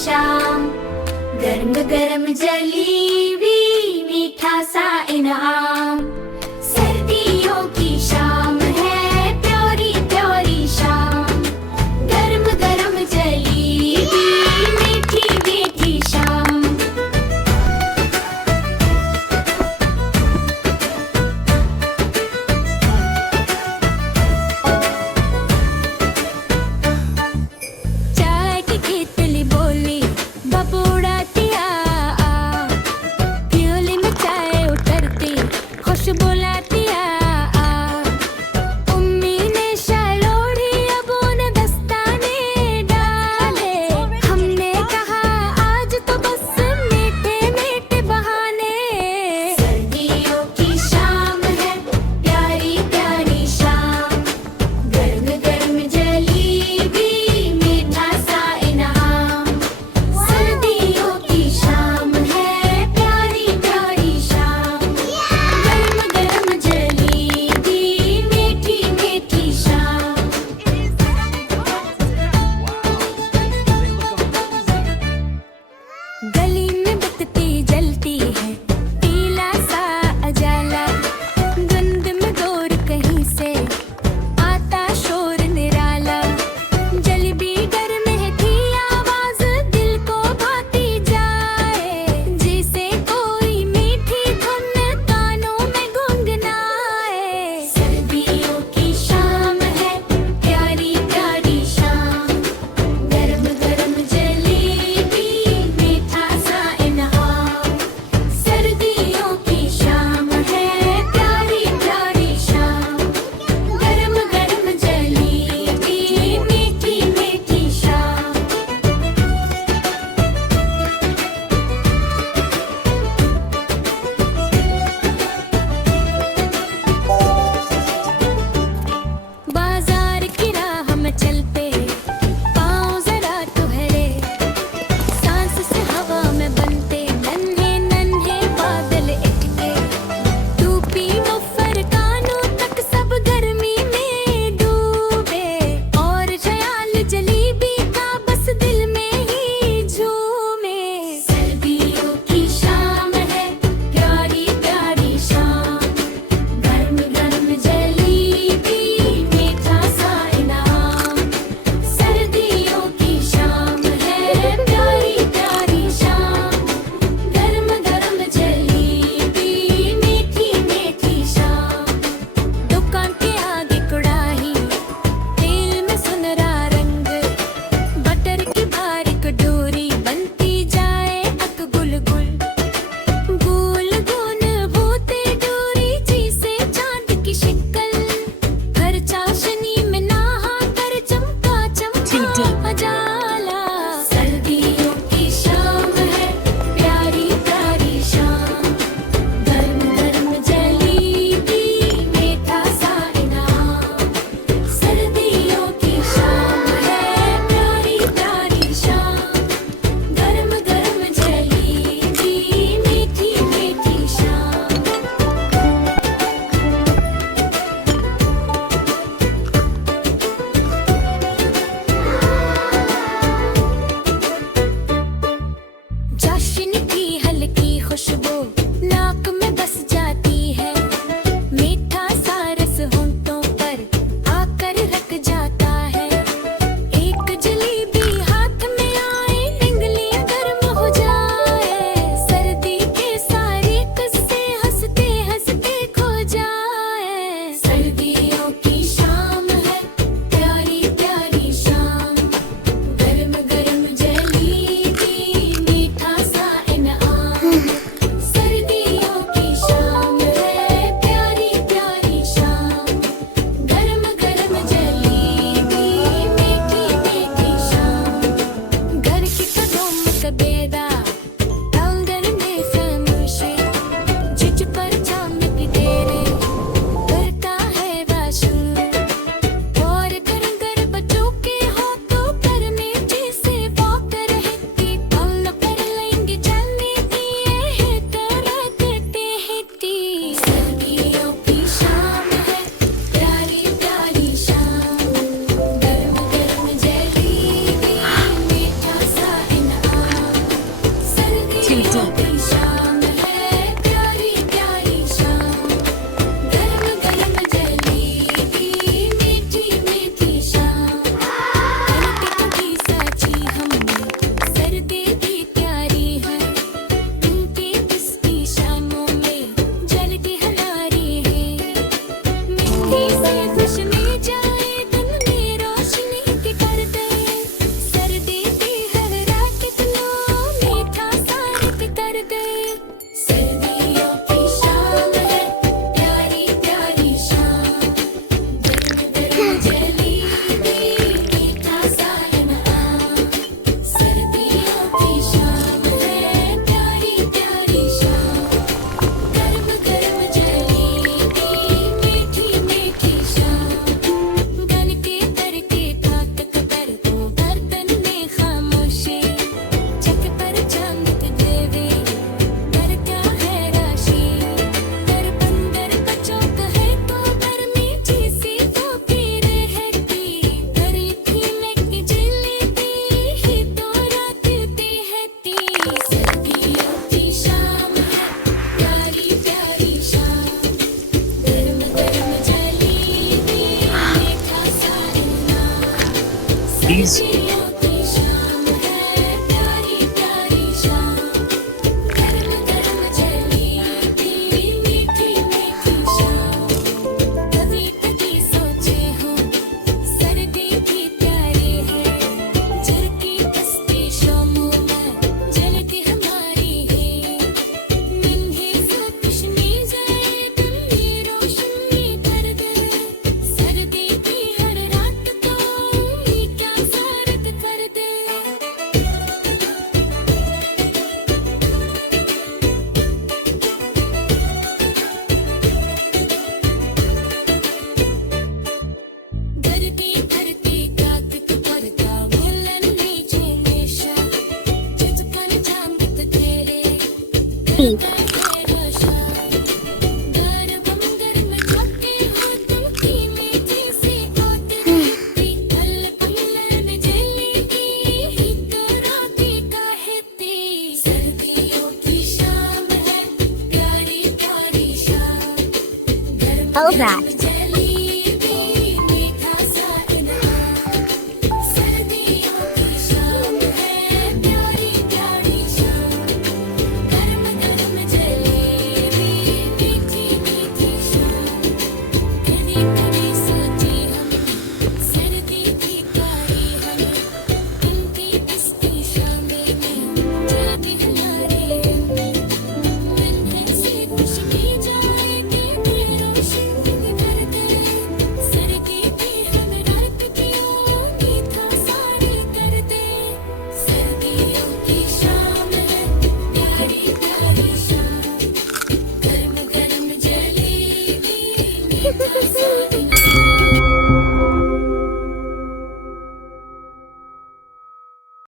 शाम, गर्म गर्म जलेबी, मीठा सा इनाम। सर्दियों की शाम है, प्यारी प्यारी शाम, गर्म गर्म जलेबी, मीठी मीठी शाम। चाय की केतली बोली, बबूड़ा तिया, प्योली में चाय उतरती, प्लीज। सर्दियों की शाम है प्यारी प्यारी शाम गर्म गर्म जलेबी मीठी मीठी शाम कभी कभी सोचे हो सर्दी भी प्यारी है झलकी बसती शामों में जलती हमारी है मिन्हे सो खुशनी जाए दमी रोशनी कर दे सर्दी की हर रात को क्या सारत कर दे धरती धरती कागद परदा बोलन नीचे नेशा जुजकन चांदत तेरे रोशा गरम गरम छोटे हो तुम की मीठी सी होती कल पल्ले में जलेबी ही तो राती का हेती सर्दियों की शाम है प्यारी प्यारी शाम गर्म Oh, that.